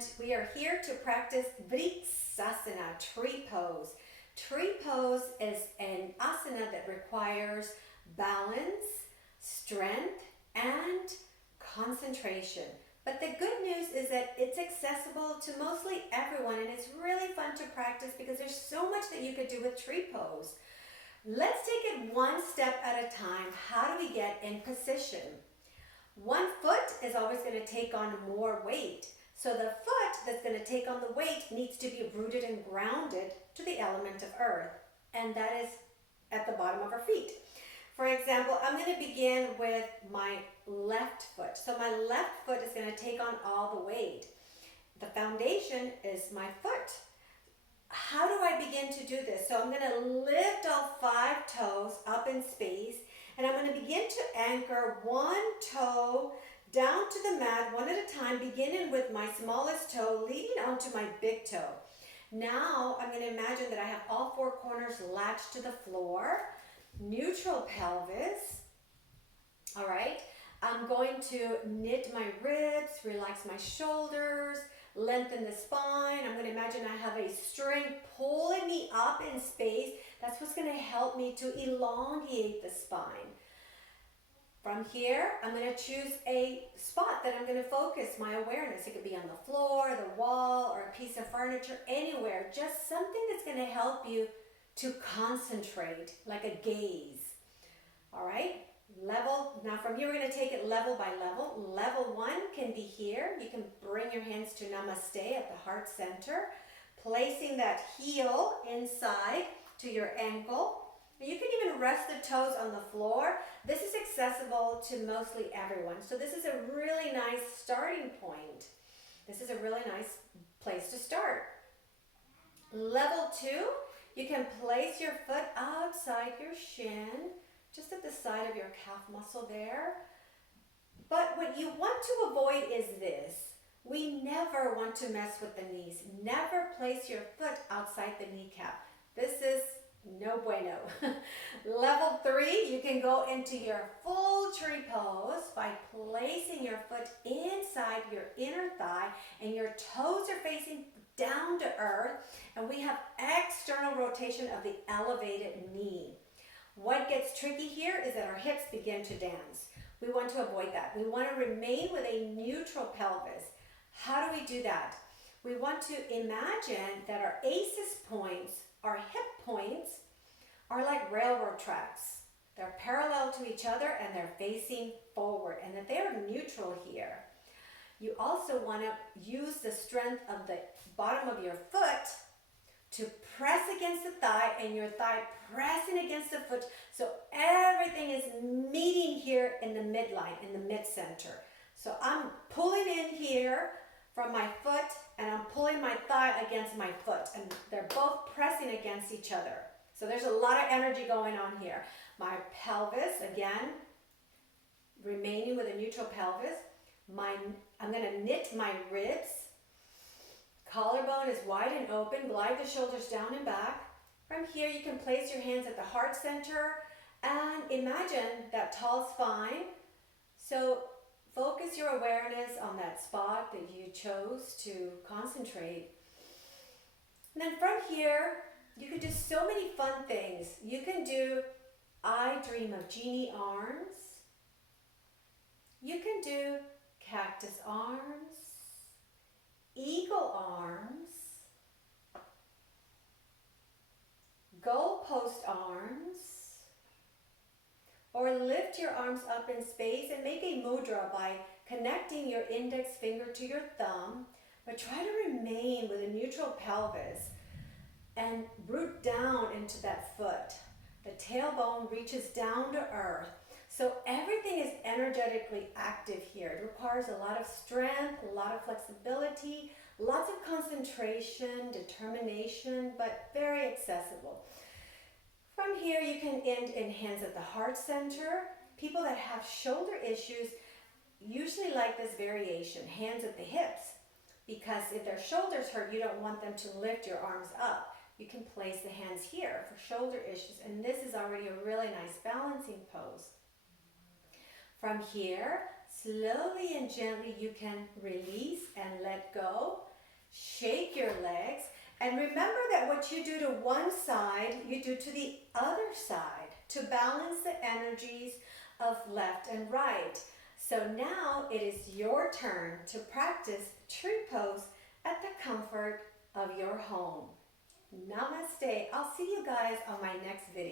and we are here to practice Vrksasana, tree pose. Tree pose is an asana that requires balance, strength, and concentration. But the good news is that it's accessible to mostly everyone, and it's really fun to practice because there's so much that you could do with tree pose. Let's take it one step at a time. How do we get in position? One foot is always going to take on more weight. So the foot that's going to take on the weight needs to be rooted and grounded to the element of earth. And that is at the bottom of our feet. For example, I'm going to begin with my left foot. So my left foot is going to take on all the weight. The foundation is my foot. How do I begin to do this? So I'm going to lift all 5 toes up in space, and I'm going to begin to anchor one toe down to the mat one at a time, beginning with my smallest toe leading onto my big toe. Now I'm going to imagine that I have all 4 corners latched to the floor, neutral pelvis. All right, I'm going to knit my ribs, relax my shoulders, lengthen the spine. I'm going to imagine I have a string pulling me up in space. That's what's going to help me to elongate the spine. From here, I'm going to choose a spot that I'm going to focus my awareness. It could be on the floor, the wall, or a piece of furniture, anywhere. Just something that's going to help you to concentrate, like a gaze. All right? Level. Now from here, we're going to take it level by level. Level 1 can be here. You can bring your hands to Namaste at the heart center, placing that heel inside to your ankle. You can even rest the toes on the floor. This is accessible to mostly everyone. So this is a really nice starting point. This is a really nice place to start. Level 2, you can place your foot outside your shin, just at the side of your calf muscle there. But what you want to avoid is this. We never want to mess with the knees. Never place your foot outside the kneecap. This is no bueno. Level 3, you can go into your full tree pose by placing your foot inside your inner thigh and your toes are facing down to earth, and we have external rotation of the elevated knee. What gets tricky here is that our hips begin to dance. We want to avoid that. We want to remain with a neutral pelvis. How do we do that? We want to imagine that our ACES points, our hip points, are like railroad tracks. They're parallel to each other and they're facing forward, and that they are neutral here. You also want to use the strength of the bottom of your foot to press against the thigh, and your thigh pressing against the foot, so everything is meeting here in the midline, in the mid-center. So I'm pulling in here from my foot, and I'm pulling my thigh against my foot, and they're both pressing against each other. So there's a lot of energy going on here. My pelvis, again, remaining with a neutral pelvis. I'm going to knit my ribs. Collarbone is wide and open. Glide the shoulders down and back. From here, you can place your hands at the heart center and imagine that tall spine. So focus your awareness on that spot that you chose to concentrate. And then from here, you can do so many fun things. You can do I dream of genie arms. You can do cactus arms, eagle arms, goalpost arms, or lift your arms up in space and make a mudra by connecting your index finger to your thumb, but try to remain with a neutral pelvis and root down into that foot. The tailbone reaches down to earth. So everything is energetically active here. It requires a lot of strength, a lot of flexibility, lots of concentration, determination, but very accessible. From here, you can end in hands at the heart center. People that have shoulder issues usually like this variation, hands at the hips, because if their shoulders hurt, you don't want them to lift your arms up. You can place the hands here for shoulder issues, and this is already a really nice balancing pose. From here, slowly and gently you can release and let go Shake your legs. And remember that what you do to one side, you do to the other side to balance the energies of left and right. So now it is your turn to practice tree pose at the comfort of your home. Namaste. I'll see you guys on my next video.